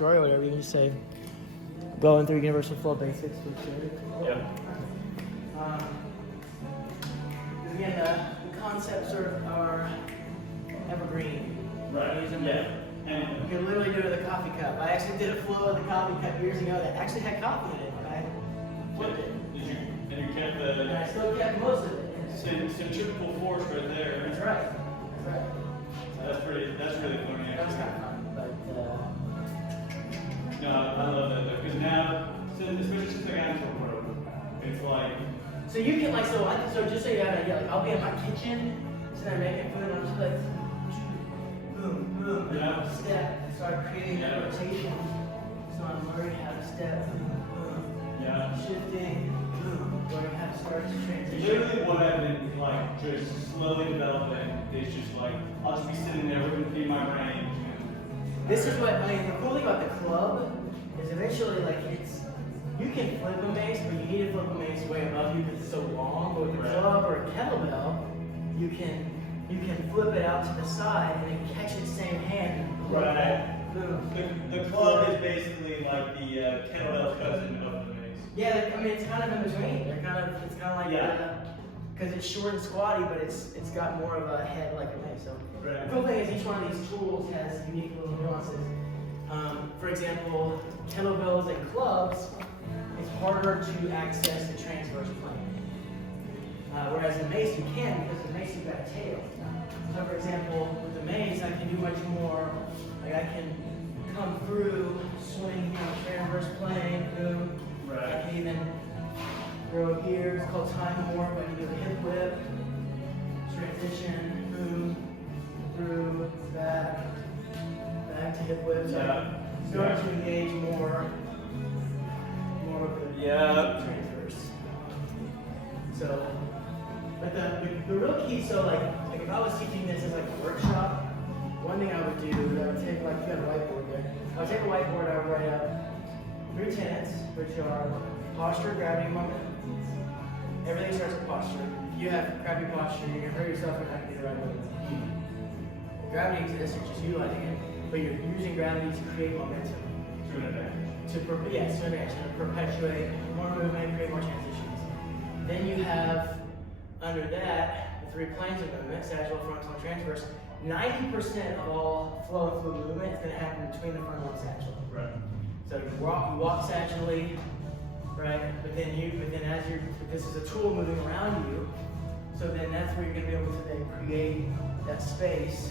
or whatever, you can just say, going through universal flow basics. Yeah. Again, the concepts are evergreen. Right. Yeah. You can literally do it with a coffee cup. I actually did a flow with a coffee cup years ago that actually had coffee in it, and I flipped it. And you kept And I still kept most of it. centrifugal force right there. That's right. That's right. That's really funny. That was kind of fun, but no, I love that though, because now, especially since I got into a pro, it's like. So you can so just so you have an idea, like I'll be in my kitchen, sitting there making food, and I'm just like, boom, boom, yeah. Step, and start creating that rotation. So I'm learning how to step, boom, yeah. shifting, boom, learning how to start to transition. Literally what I've been like just slowly developing is just like, I'll just be sitting there feeding my brain. This is what, the cool thing about the club is eventually like you can flip a mace, but you need to flip a mace way above you because it's so long. But with a club or a kettlebell, you can flip it out to the side and then catch it same hand. Right. Boom. The club is basically like the kettlebell cousin of the mace. Yeah, I mean it's kind of in between. It's kind of like because it's short and squatty, but it's got more of a head like a mace. So right. The cool thing is each one of these tools has unique little nuances. For example, kettlebells and clubs, it's harder to access the transverse plane. Whereas the mace you can, because the mace you've got a tail. So for example, with the mace I can do much more, like I can come through, swing, transverse plane, boom. Right. I can even throw here, it's called time warp, I can do a hip whip, transition, boom, through, back to hip whip. So I'm starting to engage more of the transverse. So, but the real key, so like if I was teaching this as like a workshop, one thing I would do is I would take, like you got a whiteboard there, I would take a whiteboard, I would write up 3 tenets, which are posture, gravity, momentum. Everything starts with posture. If you have crappy posture, you're going to hurt yourself and not get the right movement. Gravity exists, you're just utilizing it, but you're using gravity to create momentum. To an advantage. To perpetuate more movement, create more transitions. Then you have, under that, the 3 planes of movement, sagittal, frontal, and transverse. 90% of all flow and fluid movement is going to happen between the frontal and sagittal. Right. So you walk sagittally, right? But then as this is a tool moving around you, so then that's where you're going to be able to then create that space,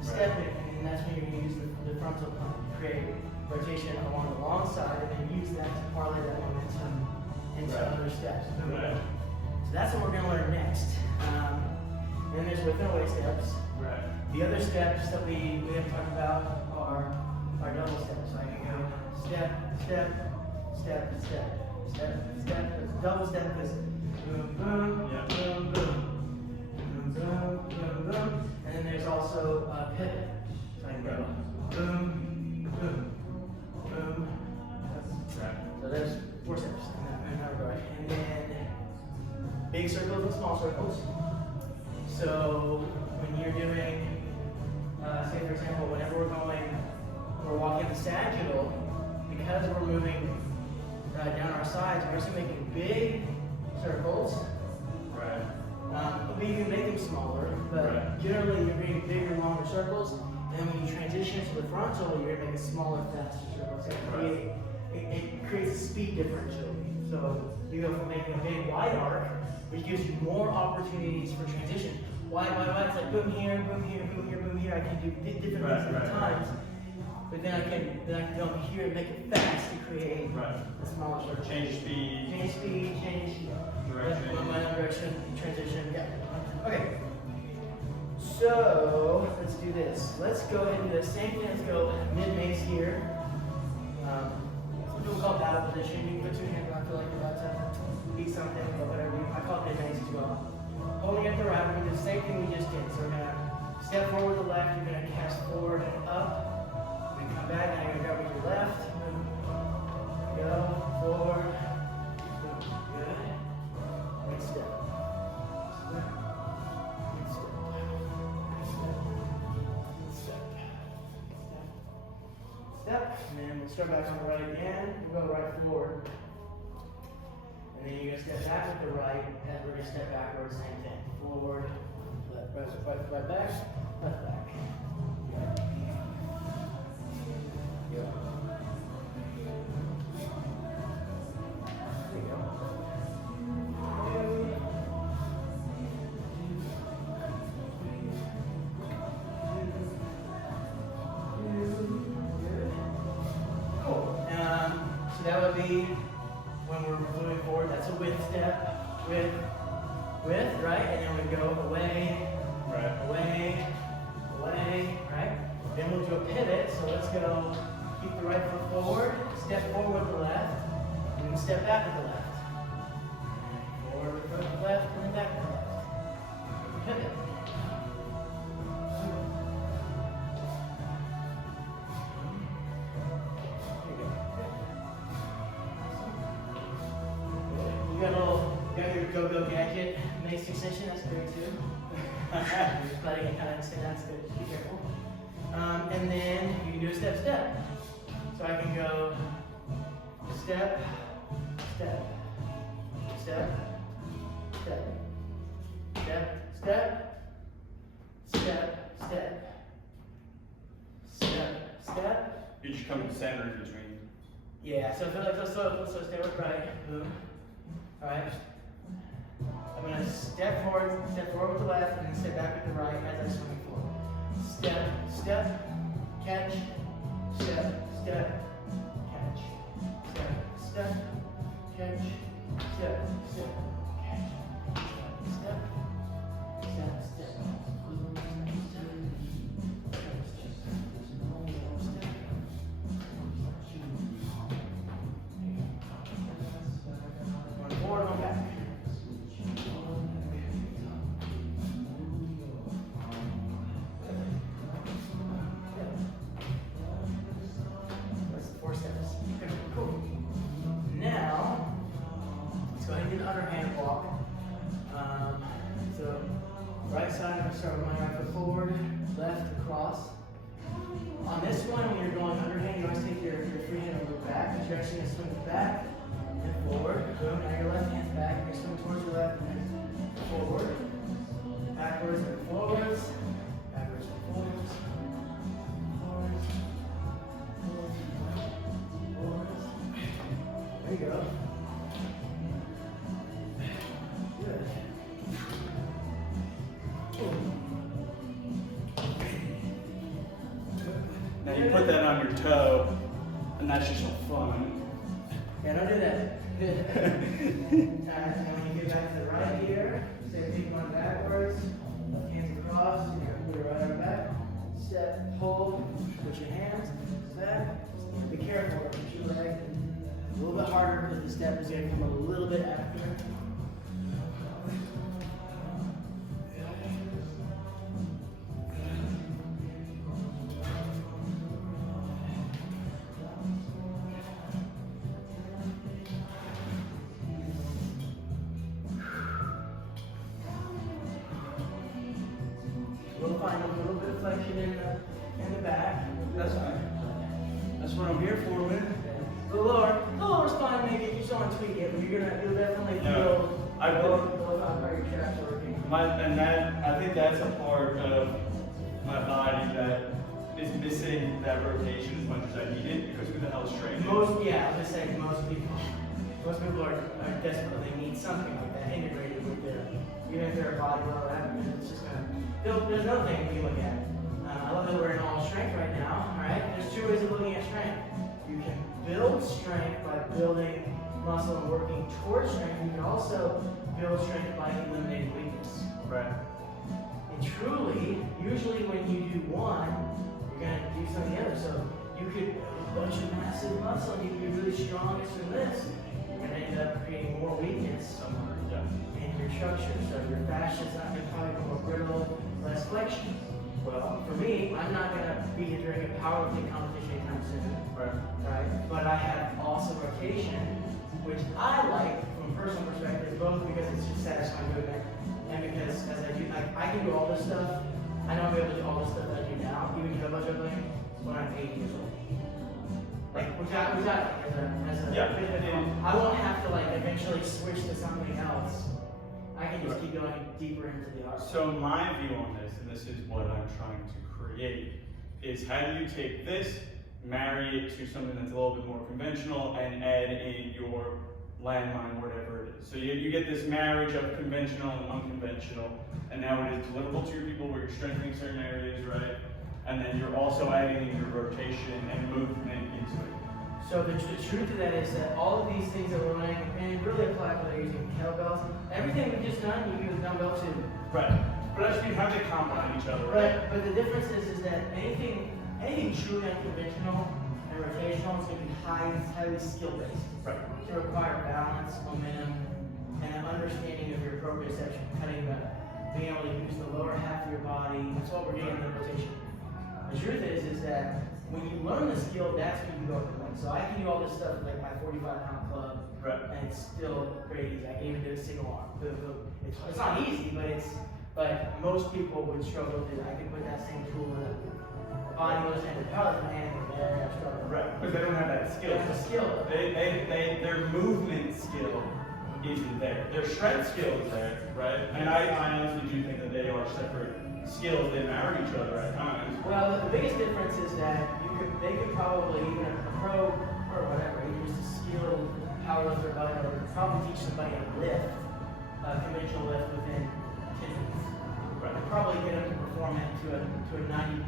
stepping, and that's when you're going to use the frontal plane, create rotation along the long side, and then use that to parlay that momentum into other steps. Right. So that's what we're going to learn next. And then there's within away steps. Right. The other steps that we have talked about are double steps. So I can go step, step, step, step, step, step. Double step is boom, boom, boom, boom, boom, boom, boom, boom. And then there's also a pivot. So I can go boom, boom, boom. So there's 4 steps in that regard. And then big circles and small circles. So when you're doing, say for example, whenever we're walking the sagittal, because we're moving down our sides, we're actually making big circles. Right. But you can make them smaller, but generally you're doing bigger, longer circles. And then when you transition to the frontal, you're going to make a smaller, faster circle. So it creates a speed differential. So you go from making a big wide arc, which gives you more opportunities for transition. Wide, it's like boom here, boom here, boom here, boom here. I can do different things at times. But then I can go here and make it fast to create a smaller circle. Change speed. Change Direction. direction, transition. Yeah. Okay. So let's do this. Let's go ahead and do the same thing. Let's go mid-mace here. Some people call it battle position. You can put 2 hands on, feel like you're about to beat something or whatever. I call it mid-mace as well. Holding at the right, we're going to do the same thing we just did. So we're going to step forward with the left, you're going to cast forward and up. Then come back, and you're going to go with your left. Go, forward. Good. Next step. Step. And then then we'll start back on the right again. We'll go right forward. And then you're going to step back with the right, and we're going to step backward, same thing. Forward, left, right back, left back. Yeah. There you go. Cool. So that would be when we're moving forward. That's a width step. Width, right? And then we go away, Right. away, right? Then we'll do a pivot. So let's go, keep the right foot forward, step forward with the left, and then step back with the left. Forward with the left, and then back with the left. Pivot. You got your go-go gadget, Mace extension, that's great too. Just letting it kind of say that's good, be careful. And then you can do a step. So I can go step, step, step, step, step, step, step, step, step, step. You just come to the center in between. Yeah, so feel like let's stay with right, boom. Alright. I'm gonna step forward with the left, and then step back with the right as I'm swinging forward. Step, step, catch, step, step, catch, step, step, catch, step, step, catch, step, step, step. One forward, one back. That's 4 steps. Okay, cool. Now, let's go ahead and do the underhand walk. So, right side, I'm going to start with my right foot forward, left across. On this one, when you're going underhand, you always take your free hand over back, but you're actually going to swing it back and forward. Boom, now your left hand's back, you're swinging towards your left and then forward. Backwards and forwards. Backwards and forwards. Forwards. Forwards. There you go. Good. Now you put that on your toe, and that's just fun. Yeah, don't do that. Good. And then when you get back to the right here, same thing going backwards. Left hands across, you're going to put your right arm back. Step, hold, put your hands back. Be careful, push your leg. A little bit harder because the step is going to come a little bit after. We'll find a little bit of flexion in the back. That's fine. That's what I'm here for, man. The lower spine maybe if you just want to tweak it, but you'll definitely No, feel I both your traps working. I think that's a part of my body that is missing that rotation as much as I need it because who the hell's training? I was gonna say most people are desperately need something like that integrated with their, even if they're a bodybuilder, it's just gonna. There's another thing we look at. I love that we're in all strength right now. All right, there's 2 ways of looking at strength. You can build strength by building muscle and working towards strength. You can also build strength by eliminating weakness. Right. And truly, usually when you do one, you're going to do something else. So you could build a bunch of massive muscle and you can be really strong at some this. You're going to end up creating more weakness somewhere in your structure. So your fascia's not going to probably be more brittle, less flexion. Well, for me, I'm not going to be during a powerlifting competition anytime soon. Right? But I have awesome rotation, which I like from a personal perspective, both because it's just satisfying doing it, and because as I do, I can do all this stuff. I know I'll be able to do all this stuff that I do now, even kettlebell juggling, when I'm 80 years old. Like Exactly. As a Yeah. I won't have to like eventually switch to something else. I can just keep going deeper into the art. So my view on this, and this is what I'm trying to create, is how do you take this, marry it to something that's a little bit more conventional, and add in your landmine, whatever it is. So you get this marriage of conventional and unconventional, and now it is deliverable to your people where you're strengthening certain areas, right? And then you're also adding in your rotation and movement into it. So the truth of that is that all of these things that we're learning, and it really applies whether you're using kettlebells, everything we've just done, you use dumbbells too. Right. But actually, how they complement each other, right? But the difference is that anything truly unconventional and rotational is going to be highly skill-based. Right. To require balance, momentum, and an understanding of your proprioception, cutting back, being able to use the lower half of your body. That's what we're getting in the rotation. The truth is that when you learn the skill, that's when you go to win. So I can do all this stuff with like my 45-pound club, Right. and it's still pretty easy. I can even do a single arm. It's not easy, but most people would struggle to do it. I can put that same tool in a bodybuilder's hand, the powerlifter's hand, and they're gonna struggle. Right. Because they don't have that skill. They have the skill. Their movement skill isn't there. Their shred skill is there, right? And I honestly do think that they are separate skills. They marry each other at times. Well, the biggest difference is that they could probably, even a pro or whatever, even just a skilled powerlifter, bodybuilder, could probably teach somebody a lift, a conventional lift within 10 minutes. Right. They'd probably get them to perform it to a 90%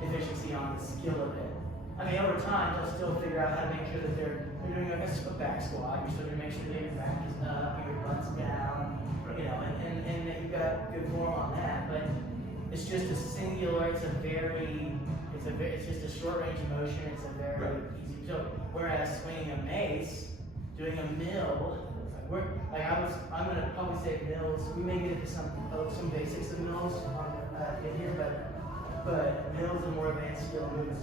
efficiency on the skill of it. I mean, over time, they'll still figure out how to make sure that they're doing a back squat. You're still going to make sure that your back is up, your butt's down, you know, and that you've got good form on that. But it's just a singular. It's just a short range of motion. It's a very easy. So whereas swinging a mace, doing a mill, I'm going to probably say mills. We may get into some basics of mills in here, but mills are more advanced skill movements.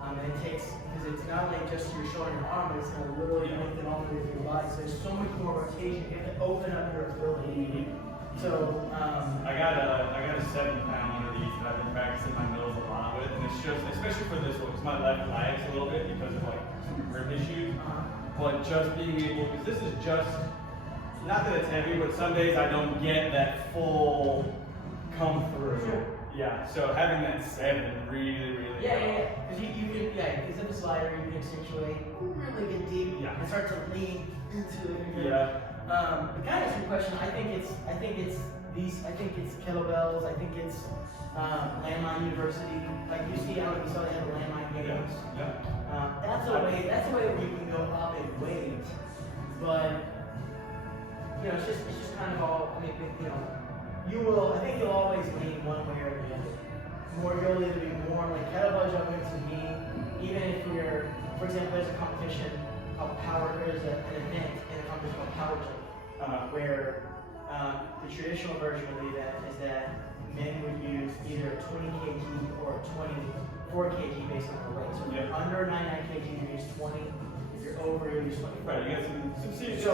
And it takes, because it's not only just your shoulder and your arm, but it's going to literally lengthen all the way through your body. So there's so much more rotation. You have to open up your ability. So I got a 7-pound one of these that I've been practicing my mills a lot with, and it's just, especially for this one, because my left lags a little bit because of like some rib issues. But just being able, because this is just, not that it's heavy, but some days I don't get that full come through. Sure. Yeah, so having that 7 really Yeah. Because you can, because of the slider, you can accentuate, really get deep, and start to lean into it. Yeah. But kind of answer your question, I think it's kettlebells, I think it's Landmine University. Like you see, I don't know if you saw they have the Landmine games. Yeah. That's a way where you can go up in weight, but you know, it's just kind of all. I mean, you know, I think you'll always lean one way or the other. You'll either be more like kettlebell jumping to me, even if you're, for example, there's a competition called there's an event in a competition called power jump, where the traditional version of the event is that men would use either 20 kg or 24 kg based on their weight. So if you're under 99 kg, you use 20. If you're over, you use 25. Right, you got some serious,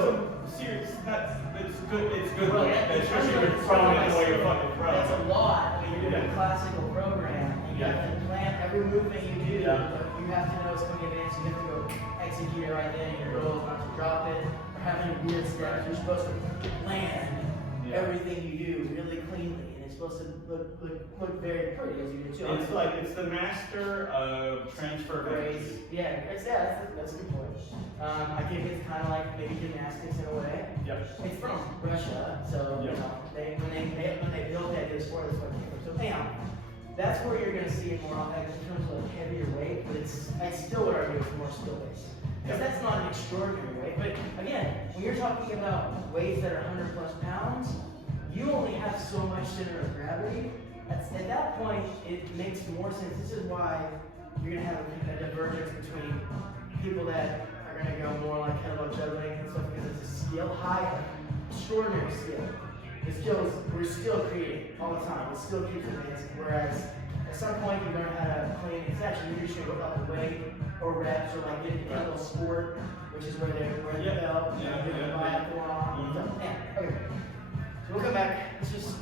it's good. Well, That's just you're throwing it the way you're fucking throwing. That's a lot. I mean, you're doing a classical program, and you have to plan every movement you do. But you have to know it's going to be advanced. You have to go execute it right then. Your goal is not to drop it or have any weird steps. You're supposed to plan everything you do really cleanly, and it's supposed to look very pretty as you do too. It's like it's the master of transfer grades. That's a good point. I think it's kind of like maybe gymnastics in a way. Yep. It's from Russia, so you know, when they built that, they sport that's what it came from. So anyhow, that's where you're going to see it more often in terms of like heavier weight, but I still argue it's more skill based. Because that's not an extraordinary weight. But again, when you're talking about weights that are 100+ pounds, you only have so much center of gravity. At that point, it makes more sense. This is why you're going to have a divergence between people that are going to go more like kettlebell juggling and stuff because it's a skill, high, extraordinary skill. The skills we're still creating all the time. It still keeps advancing. Whereas at some point you learn how to clean and section, you're just going to go up the weight or reps or like get into kettlebell sport, which is where they're wearing the belt, biathlon. Okay. So we'll come back. Let's just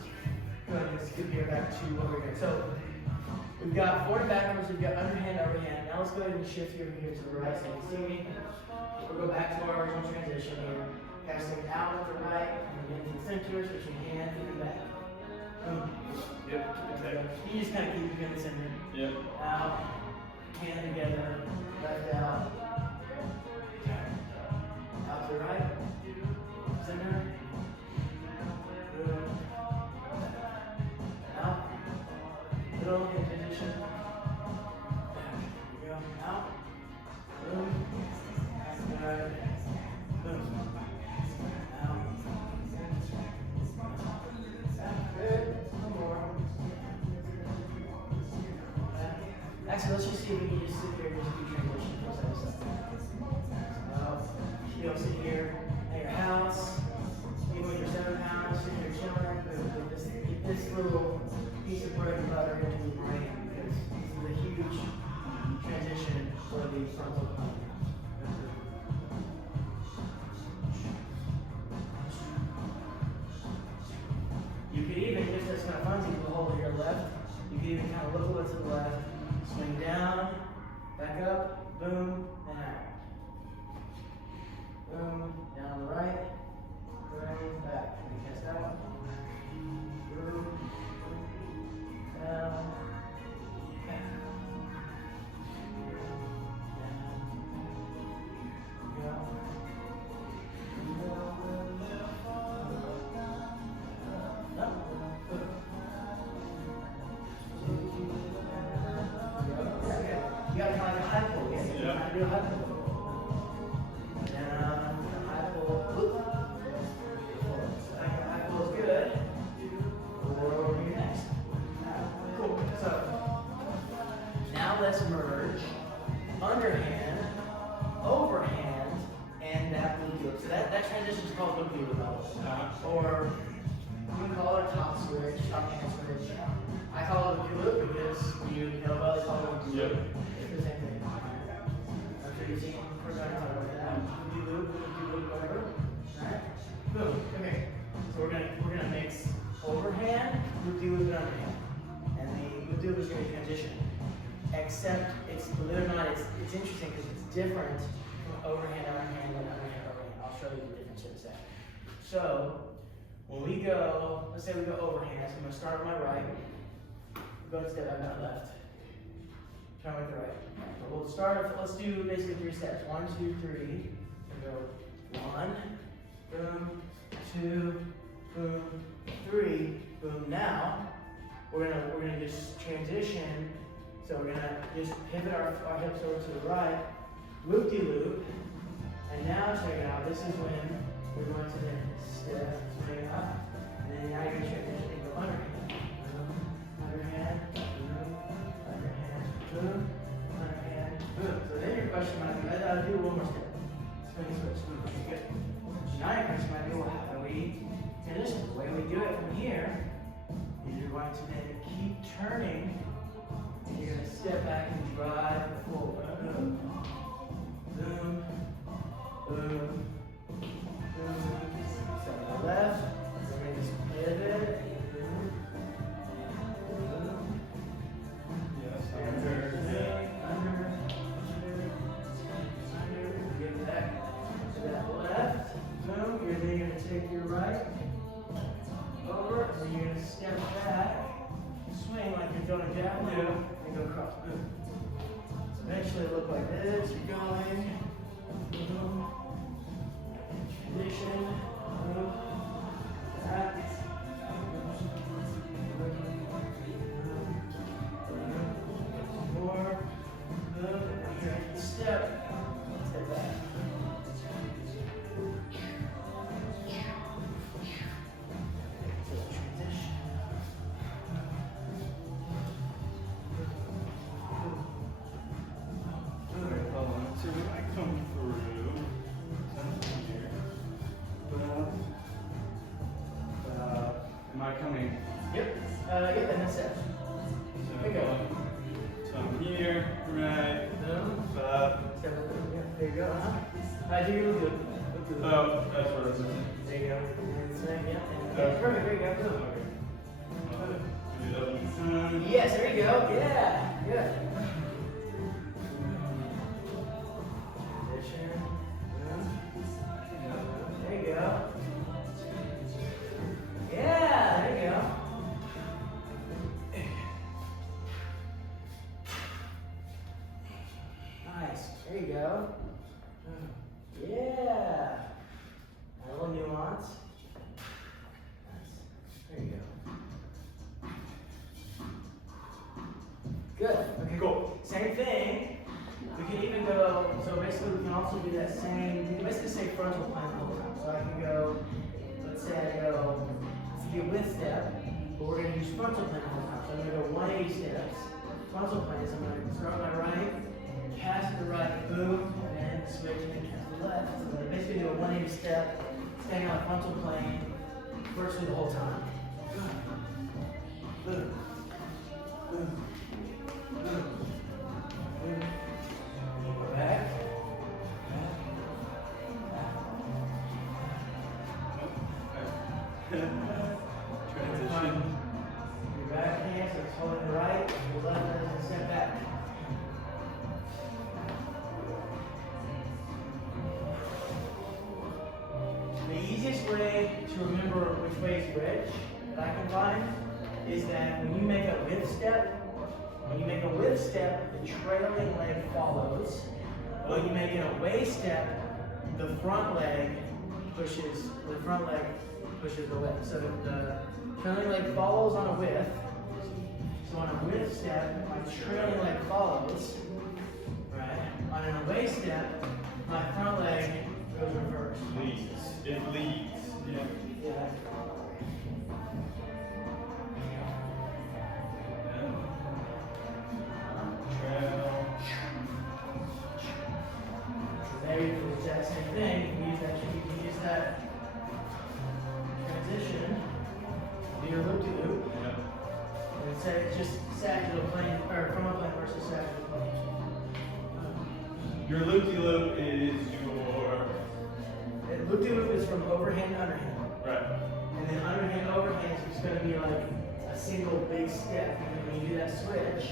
go ahead and skip here back to what we're doing. So We've got forward and backwards, we've got underhand, overhand. Now let's go ahead and shift over here to the right so you can see me. We'll go back to our original transition here. Casting out to the right, and then to the center, switching hand to the back. Boom. Yep. Okay. You just kind of keep it in the center. Yep. Out, hand together, left out. Out to the right, center. Boom. Out. Middle, in position. There we go. Out. Boom. Right. Boom. Out. Good. One more. Actually, let's just see if we can just sit here and just do transition for a second. You don't sit here at your house, even with your 7 pounds, sitting here chilling. Get this little piece of bread and butter into your brain because this is a huge transition for the frontal plane. You could even, just as kind of fun, you can hold it here left. You could even kind of look a little to the left, swing down, back up, boom, and out. Boom, down the right, boom, back. Can we cast out? Boom, down, back. You got kind of like a high pull, yeah? You got to do a high pull. Down, the high pull, whoop. High pull is good. Over your next. Cool. So, now let's merge underhand, overhand, and that loop. So that transition is called loop or you can call it a top switch, top hand switch. I call it a loop because you know about it, call it a loop. Yep. It's the same thing. I'm sure you've seen programs like that. Loop, whatever. Alright? Boom. Come here. So we're gonna mix overhand, loop, and underhand. And the loop is gonna transition. Except it's, believe it or not, it's interesting because it's different from overhand, underhand, and underhand, overhand. I'll show you the difference in a second. So when we go, let's say we go overhand, so I'm gonna start with my right. Go to step, I've got left. Turn with the right. So we'll start, let's do basically 3 steps. 1, 2, 3. We'll go 1, boom, 2, boom, 3, boom. Now, we're gonna just transition. So we're gonna just pivot our hips over to the right, loop-de-loop. And now check it out, this is when we're going to then step, swing up. And then now you're gonna transition and go underhand. Underhand, boom, underhand, boom, underhand, boom. So then your question might be, I'll do one more step. Swing, switch, swing. Good. Now your question might be, well, how do we transition? The way we do it from here is you're going to then keep turning, and you're going to step back and drive forward. Boom, boom, boom, boom. Step to the left. We're going to just pivot. Take your right over, and then you're going to step back, swing like you're doing a javelin, and go across. Boom. So eventually it'll look like this. You're going, boom, transition, boom, back, more, boom, and you're going to step back. Yep, and that's it. There you go. So I'm here, right, up. Step up, yeah, there you go, huh? Do you look good. Oh, that's where it's at. There you go. And the same, yeah. And, perfect, there you go. Okay. Do that one. Yes, there you go. Yeah, good. Position. There you go. Yeah, there you go. Nice. There you go. Yeah. A little nuance. Nice. There you go. Good. Okay, cool. Same thing. We can even go, so basically we can also do that same, we can basically say frontal plane the whole time. So I can go, let's say I go, let's do a width step, but we're going to use frontal plane the whole time. So I'm going to go 180 steps. Frontal plane is I'm going to start my right, pass to the right, boom, and then switch and then pass to the left. So I'm going to basically do a 180 step, staying on frontal plane virtually the whole time. Boom. Boom. Boom. Boom. Back. Transition. Your back hand, so it's holding the right, your left hand is step back. The easiest way to remember which way is which that I can find is that when you make a width step, the trailing leg follows. When you make an away step, the front leg pushes away. So the trailing leg follows on a width. So on a width step, my trailing leg follows. Right? On an away step, my front leg goes reverse. Leads. It leads. Yeah. Yeah. There you do the exact same thing. You can use that transition, do your loop-de-loop, and say it's just sagittal plane, or frontal plane versus sagittal plane. Your loop-de-loop is your... Loop-de-loop is from overhand to underhand. Right. And then underhand, overhand is just going to be like a single big step. And when you do that switch,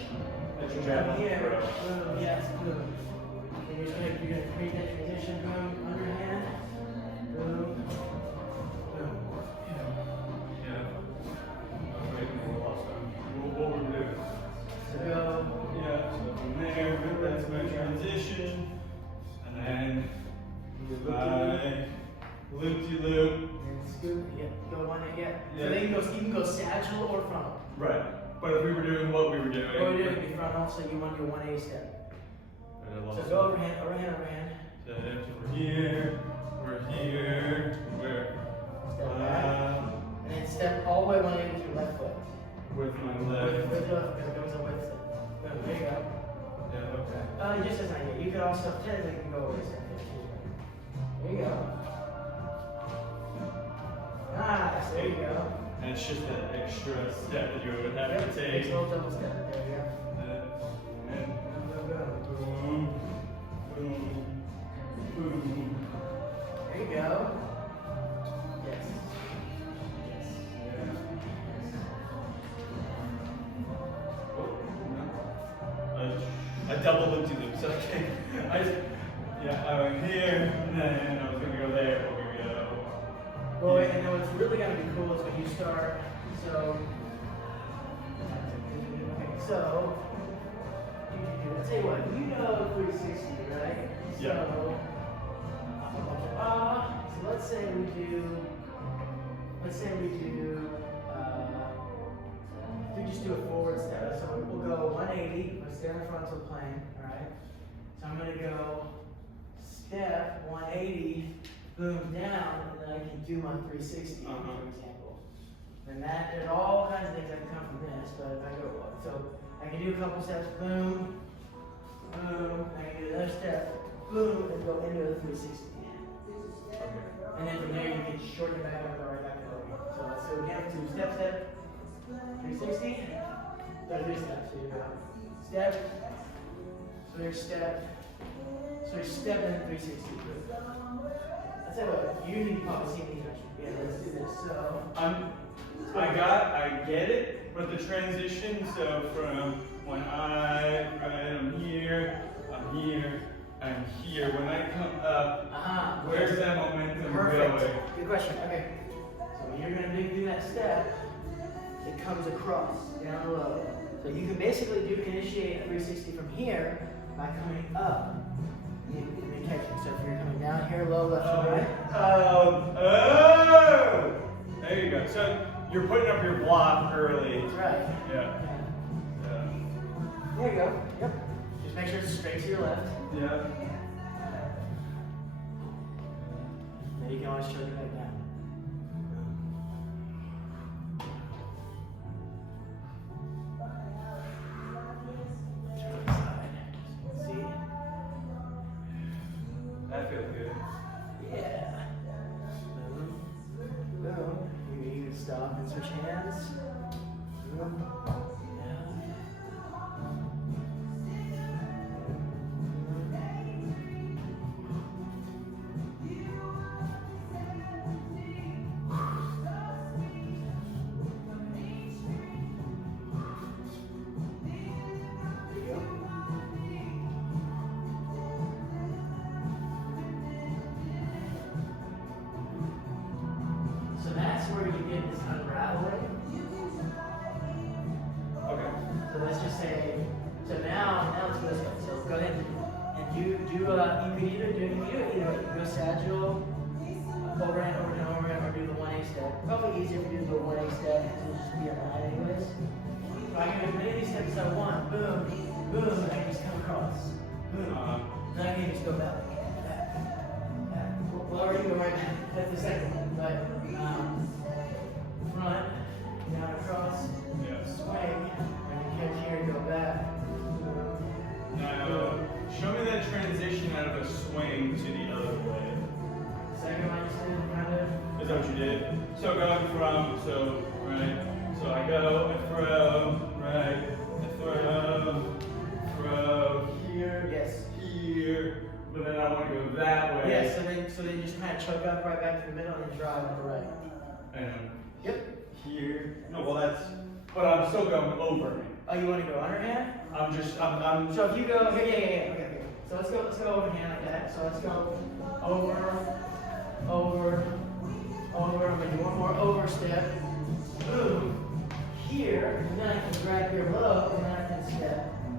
That's your come jab. here, boom, yes, boom. And you're going to create that transition, boom, underhand, boom, boom. Yeah. What we're doing. So go, Yeah, so from there, that's my transition. And then I loop-de-loop. and scoop, yeah, go one, yeah. Yeah. So then you can go sagittal or frontal. Right. But if we were doing what we were doing. What we're doing is frontal, so you want your 180 step. So go overhand, overhand, overhand. So we're here, we're here, we're Step back. And then step all the way 180 with your left foot. with my With left. your left, because it goes away step. Boom, there you go. Yeah, okay. Just as I did. You could also technically go over step. There you go. Nice, there you go. And it's just that extra step that you would have to Takes take. a little double step. There you go. And Boom, boom, boom, boom, boom. There you go. Yes. Yes. A double loop-de-loop, so okay. I went here, and then I was gonna go there, but we go. Well, and then what's really gonna be cool is when you start. So, okay, so you can do. I tell you what, you know 360, right? Yeah. So let's say we do. We just do a forward step. So we'll go 180. Let's stay on the frontal plane. All right. So I'm gonna go step 180, boom down, and then I can do my 360, for example. And there's all kinds of things that can come from this. But if I go, so I can do a couple steps, boom, boom. I can do another step, boom, and go into a 360. And then from there you can shorten it back up and go right back to over. So let's go again, to step, 360. Gotta do steps. So you go step, switch, step, switch, step, and 360. That's it. Usually you probably see these actually. Yeah, let's do this. So I get it. But the transition, so from when I'm here, I'm here. When I come up, where's that momentum Perfect. going? Good question. Okay. So when you're gonna do that step, it comes across, down low. So you can basically initiate a 360 from here by coming up and then catching. So if you're coming down here, low, left and right. Oh! There you go. So you're putting up your block early. That's right. Yeah. There you go. Yep. Just make sure it's straight to your left. Yeah. Then you can always choke it back down. See? That feels good. Yeah. Boom. You can stop and switch hands. Boom. Probably easier if you do the 1A step to just be aligned anyways. So I can do as many of these steps as I want. Boom, boom, and I can just come across. Boom. Then I can just go back. Well, already go right now. That's the second one. But front, down across, swing, and then catch here and go back. Now, show me that transition out of a swing to the other way. Second one, just kind of. Is that what you did? So going from, right, so I go and throw, right, and throw, here, yes, here, but then I want to go that way. Yes, so then you just kind of choke up right back to the middle and then drive to the right. And yep. Here, no, well that's, but I'm still going over me. Oh, you want to go underhand? I'm. So if you go, okay. So let's go overhand like that. So let's go over. I'm gonna do one more overstep. Boom. Here, and then I can grab here low, and then I can step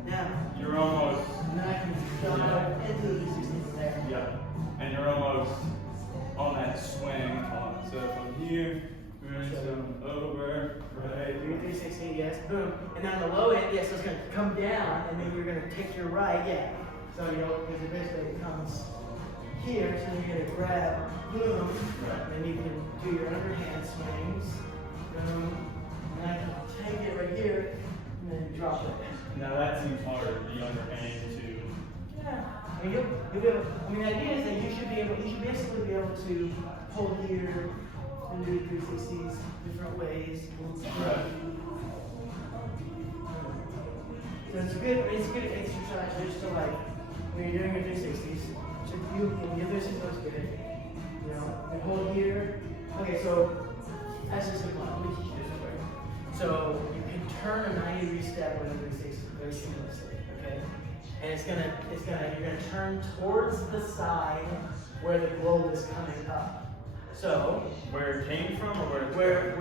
down. You're almost. And then I can jump out into the 360 from there. Yeah. And you're almost on that swing. So from here, so over, right. 360, yes. Boom. And then the low end, yes, so it's gonna come down, and then you're gonna take your right, yeah. So because it basically comes here, so you're gonna grab, boom, and you can do your underhand swings, boom, and I can take it right here, and then drop it. Now that seems hard, the underhand to. Yeah, I mean, you'll be able, I mean, the idea is that you should basically be able to hold here and do 360s different ways. Right. So it's a good exercise just to like, when you're doing your 360s, so you this looks good. You know, and hold here. Okay, so that's just like let me teach you this way. So you can turn a 90-degree step with a 360 very seamlessly. Okay, and you're gonna turn towards the side where the globe is coming up. So where it came from, or where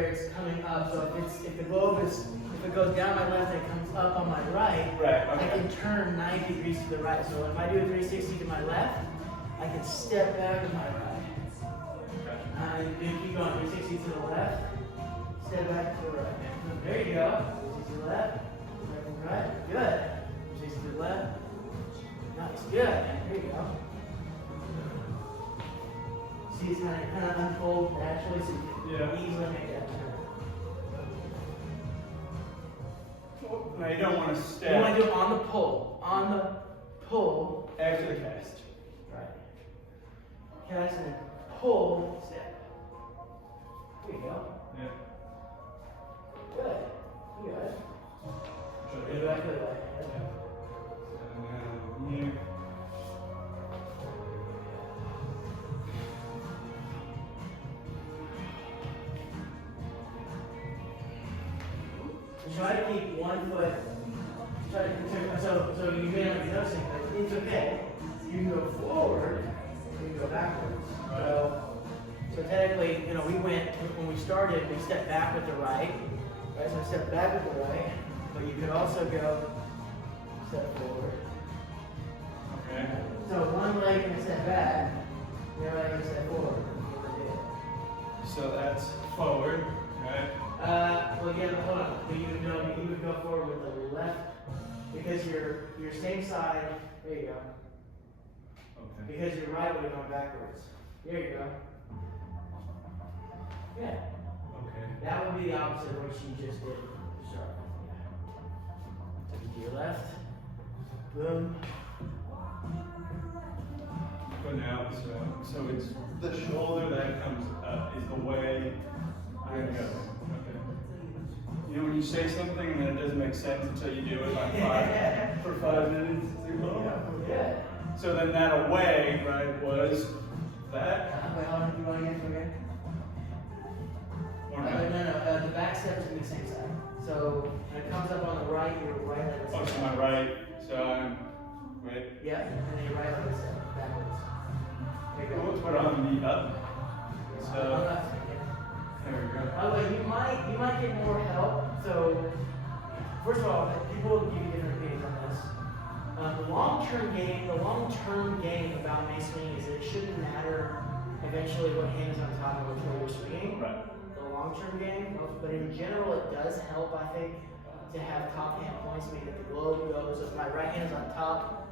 it's coming up. So if the globe if it goes down my left and it comes up on my right, okay. I can turn 90 degrees to the right. So if I do a 360 to my left, I can step back to my right. And you keep going, 360 to the left, step back to the right. There you go. 360 to the left, left and right. Good. 360 to the left. Nice. Good. There you go. See, it's kind of unfold naturally, so you can easily make that turn. Now you don't want to step. You want to do it on the pull. On the pull. After the cast. Right. Cast and then pull, step. There you go. Yeah. Good. Good. Go back to the right. And then here. try to keep one foot. So you may not be noticing, but it's okay. You can go forward, you can go backwards. So technically, you know, when we started, we stepped back with the right. Right, so step back with the right, but you could also go step forward. Okay. So one leg and a step back, the other leg and a step forward. So that's forward, right? Well, yeah, but hold on. But you would go forward with the left because your same side. There you go. Okay. Because your right would have gone backwards. There you go. Yeah. Okay. That would be the opposite of what you just did. Sure. Take it to your left. Boom. So now, so it's the shoulder that comes up is the way I'm going. Okay. You know when you say something and then it doesn't make sense until you do it like for 5 minutes? Yeah. So then that away, right, was that? Wait, hold on. You want to get it again? No. The back step is in the same side. So when it comes up on the right, your right leg is Oh, so my right, so I'm right. Yep, and then your right leg is backwards. There you go. We'll put on the up. So there we go. By the way, you might get more help. So first of all, people will give you different opinions on this. The long-term game about Mace swinging is that it shouldn't matter eventually what hand is on top of which way you're swinging. Right. Long-term game, but in general it does help, I think, to have top hand points, meaning that the globe goes, if my right hand is on top,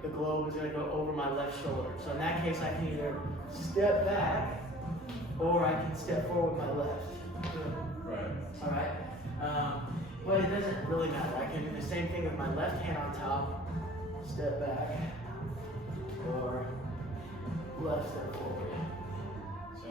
the globe is going to go over my left shoulder. So in that case, I can either step back or I can step forward with my left. Right. All right. But it doesn't really matter. I can do the same thing with my left hand on top, step back, or left step forward. So.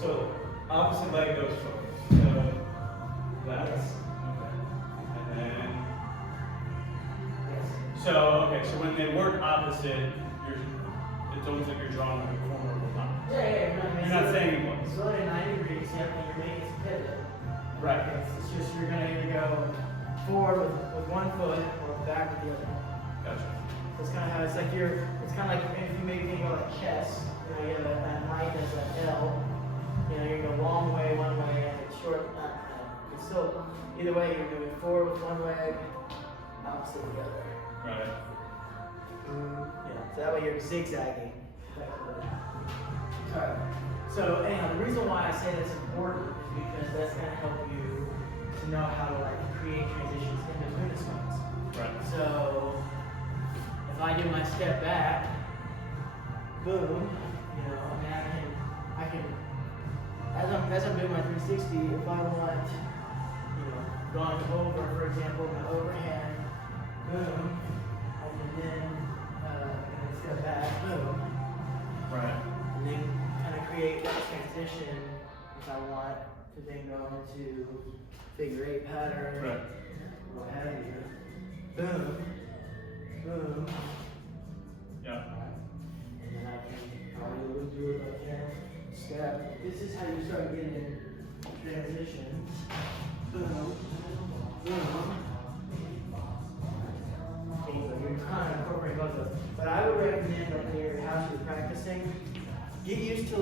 So opposite leg goes forward. So that's okay. And then so when they work opposite, it's almost like you're drawing like a corner of the thumb. Yeah. You're not saying it was. So at 90 degrees, and you're making a pivot. Right. It's just you're gonna either go forward with one foot or back with the other. Gotcha. So it's kind of how it's like it's kind of like if you maybe think about like chess. You know, you have a knight as an L. You know, you go long way one way and it's short. It's still either way. You're moving forward with one leg, opposite with the other. Right. Yeah. So that way you're zigzagging. Alright. So anyhow, the reason why I say that's important is because that's going to help you to know how to like create transitions in between the swings. Right. So if I do my step back, boom, you know, I mean I can as I'm doing my 360, if I want, you know, going over, for example, my overhand, boom, I can then step back, boom. Right. And then kind of create that transition if I want to then go into figure 8 pattern, Right. what have you. Boom, boom. Yeah. And then I can probably do it like that. Step. This is how you start getting transitions. Boom, boom. So you're kind of incorporating both of those. But I would recommend that in your house you're practicing, get used to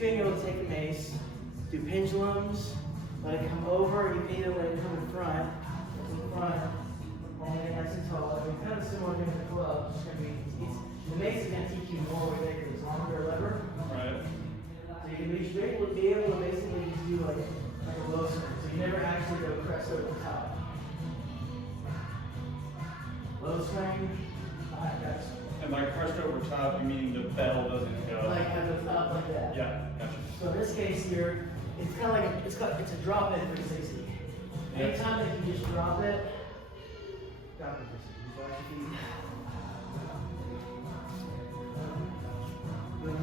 being able to take a mace, do pendulums, let it come over, you can either let it come in front, only nice and tall. It's kind of similar to the club. The mace is going to teach you more with it because it's longer lever. Right. So you can be able to basically just do like a low swing. So you never actually go press over the top. Low swing, that's And by crushed over top, you mean the bell doesn't go? like have it up like that. Yeah, gotcha. So in this case here, it's kind of like it's a drop in 360. Anytime that you just drop it, drop it 360. So watch your feet. Boom.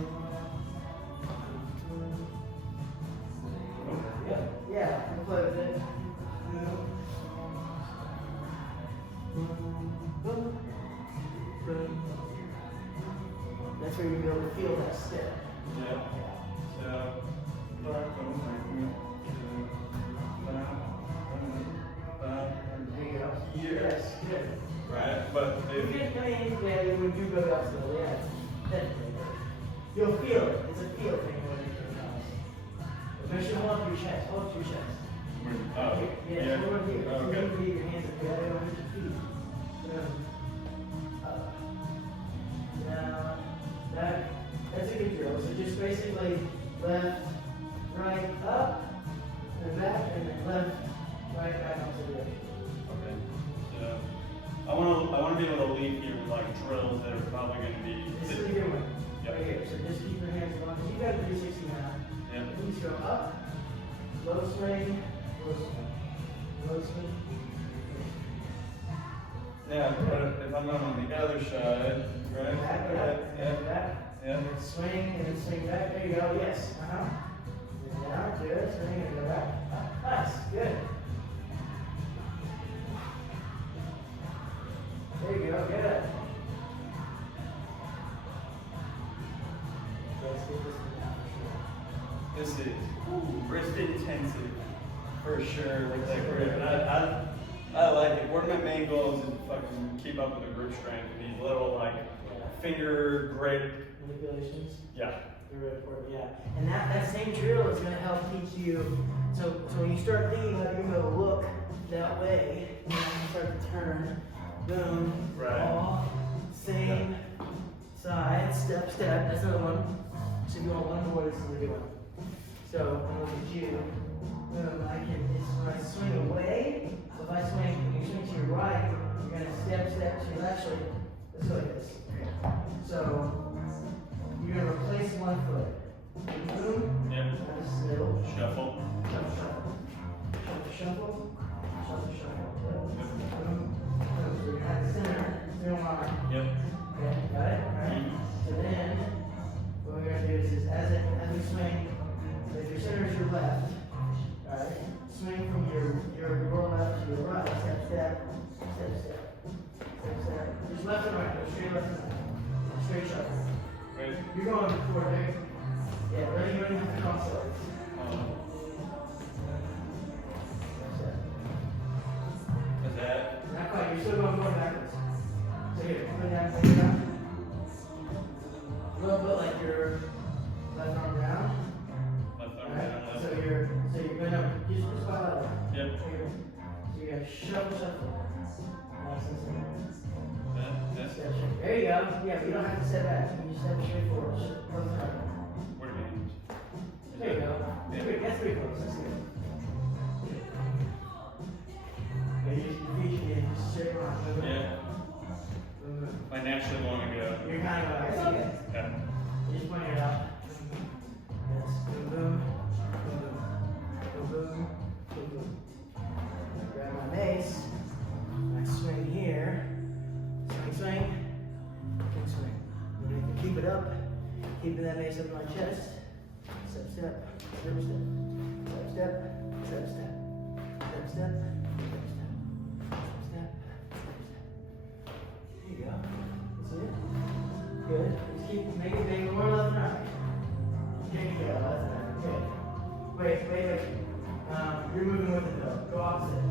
boom, boom. That's where you're gonna be able to feel that step. Yeah. So, There you go. here. Yes, good. Right, but You get, I mean, yeah, you would do go up slowly, yeah. Definitely. You'll feel it. It's a feel thing more than anything else. But make sure hold up your chest. Hold up your chest. oh, Yeah, yeah. over here. Oh, okay. So your hands are together on your feet. Up. Down. Back. That's a good drill. So just basically left, right, up, and back, and then left, right, back up to the right. Okay. So I want to be able to leave here with like drills that are probably going to be. This is a good one. Yep. Right here. So just keep your hands on. You got a 360 now. Yeah. Please go up, low swing, low swing, low swing. Yeah, but if I'm on the other side, right? Back, Yeah. back. Yeah. And then swing and then swing back. There you go. Yes. And down. Good. Swing and go back. Nice. Good. There you go. Good. Let's get this one down for This is wrist intensive for sure. Like that grip, and I like it. One of my main goals is to fucking keep up with the grip strength and these little like finger grip. sure. Manipulations. Yeah. They're really important, yeah. And that same drill is going to help teach you. So when you start thinking about it, you're going to look that way. And then you start to turn. Boom. Right. All same side. Step, step. That's another one. So if you want one more, this is a good one. So I'm look at you. Boom. I can. When I swing away. So if I swing, you swing to your right, you're going to step, step to your left. Actually, let's go like this. So you're going to replace one foot. Boom. Yeah. Nice middle. Shuffle. Shuffle, shuffle. Shuffle, shuffle. Shuffle, shuffle. Boom. Boom. So you're at the center. Zero line. Yep. Okay, got it? Alright. So then, what we're going to do is as we swing, so if your center is your left, alright, swing from your left to your right. Step, step. Step, step. Step, step. Just left and right. Go straight left and right. Straight shuffle. Wait. You're going forward, there. Yeah, ready? You don't even have to cross legs. Is that? Not quite. You're still going forward backwards. So here, put it down, put it down. A little bit like your left arm down. Left arm Alright. down, left. So you're gonna just spot out. Yep. So you're gonna shuffle, shuffle. Nice and simple. That's Step straight. There you go. Yeah, but you don't have to step back. You can step straight forward. Close the right. what do you mean? There you go. That's pretty close. That's good. Yeah, you just reach in, just straight around. Yeah. I naturally want to go. You're kind of like, it's okay. Yeah. You just point it out. Yes. Boom, boom. Boom, boom. Boom, boom. Boom, boom. I grab my mace. I swing here. Swing, swing. Swing, swing. And if you keep it up, keeping that mace up in my chest. Step, step. Step, step. Step, step. Step, step. Step, step. Step, step. Step, step. There you go. See it? Good. Just keep making more left and right. There you go. Left and right. Good. Wait. You're moving with it though. Go opposite.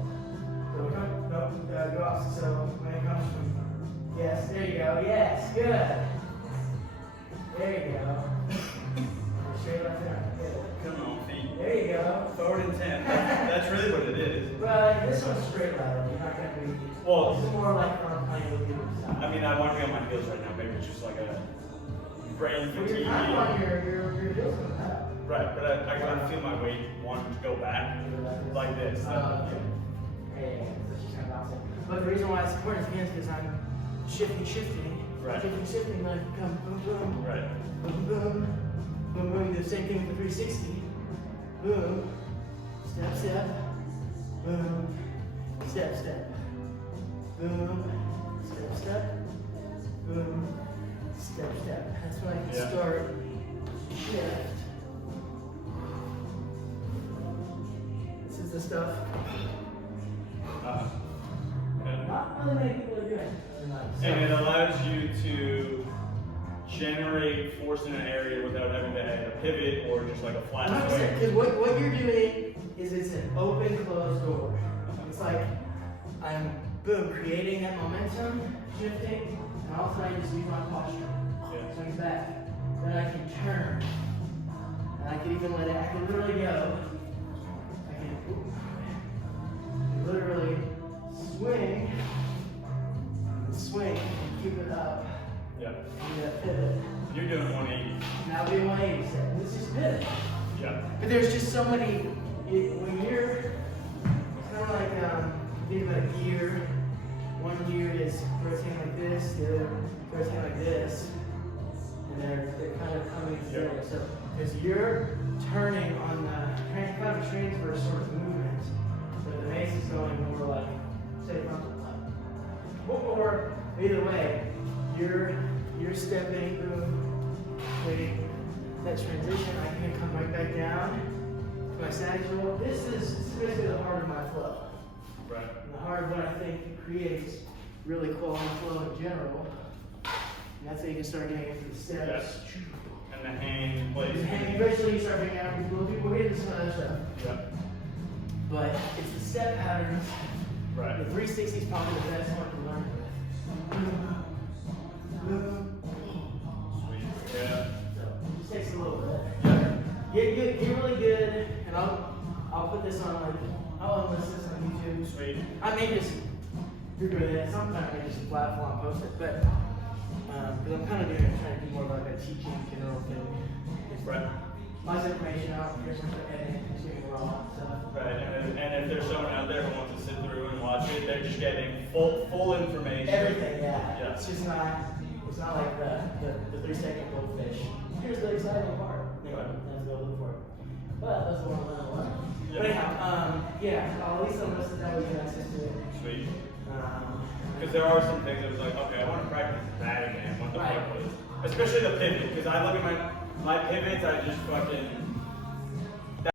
Go opposite. So when it comes from yes, there you go. Yes, good. There you go. Straight left and right. Good. Come on, feet. There you go. Forward and 10. That's really what it is. But this one's straight lateral. You're not gonna be. Well, this is more like front plane with you. I mean, I want to be on my heels right now. Maybe it's just like a brain Well, fatigue. you're kind of on your heels going up. Right, but I gotta feel my weight wanting to go back like this. Okay. Yeah, so she's kind of opposite. But the reason why it's important is because I'm shifting. Right. Shifting, then I come boom, boom. Right. Boom, boom. Boom, boom. Do the same thing with the 360. Boom. Step, step. Boom. Step, step. Boom. Step, step. Boom. Step, step. That's when I can start shift. This is the stuff. Yeah. Not really many people are doing. And it allows you to generate force in an area without having to add a pivot or just like a flat swing. Because what you're doing is it's an open, closed door. It's like I'm, boom, creating that momentum, shifting, and all of a sudden I just use my posture. Swing back. Then I can turn. And I can even let it, I can literally go. I can literally swing, and keep it up. Yeah. Do that pivot. You're doing 180. Now doing 180 set. This is good. Yeah. But there's just so many, when you're, it's kind of like, think about a gear. One gear is rotating like this, the other rotating like this. And they're kind of coming together. So, because you're turning on the kind of transverse sort of movement, but the Mace is going more like, say, frontal flip. Or either way, you're stepping, boom, waiting. That transition, I can come right back down to my sagittal. This is basically the heart of my flow. Right. And the heart of what I think creates really quality flow in general. And that's how you can start getting into the steps. Yes. And the hand plays. And eventually you start bringing out people get into some other stuff. Yeah. But it's the step patterns. Right. The 360 is probably the best one to learn with. Sweet. Yeah. So it just takes a little bit. Get really good, and I'll put this on like I'll enlist this on YouTube. Sweet. I may just do it. Sometimes I may just platform post it, but because I'm kind of trying to do more like a teaching general thing. Right. Lots of information out here, some editing, just getting raw stuff. Right. And if there's someone out there who wants to sit through and watch it, they're just getting full information. Everything, yeah. Yeah. It's just not. It's not like the 3-second goldfish. Here's the exciting part. Let's go look for it. But that's what I'm gonna learn. Yeah. But anyhow, yeah, I'll at least list it that way you can access to it. Sweet. Because there are some things that was like, okay, I want to practice that again. What the Right. fuck was? Especially the pivot, because I look at my pivots, I just fucking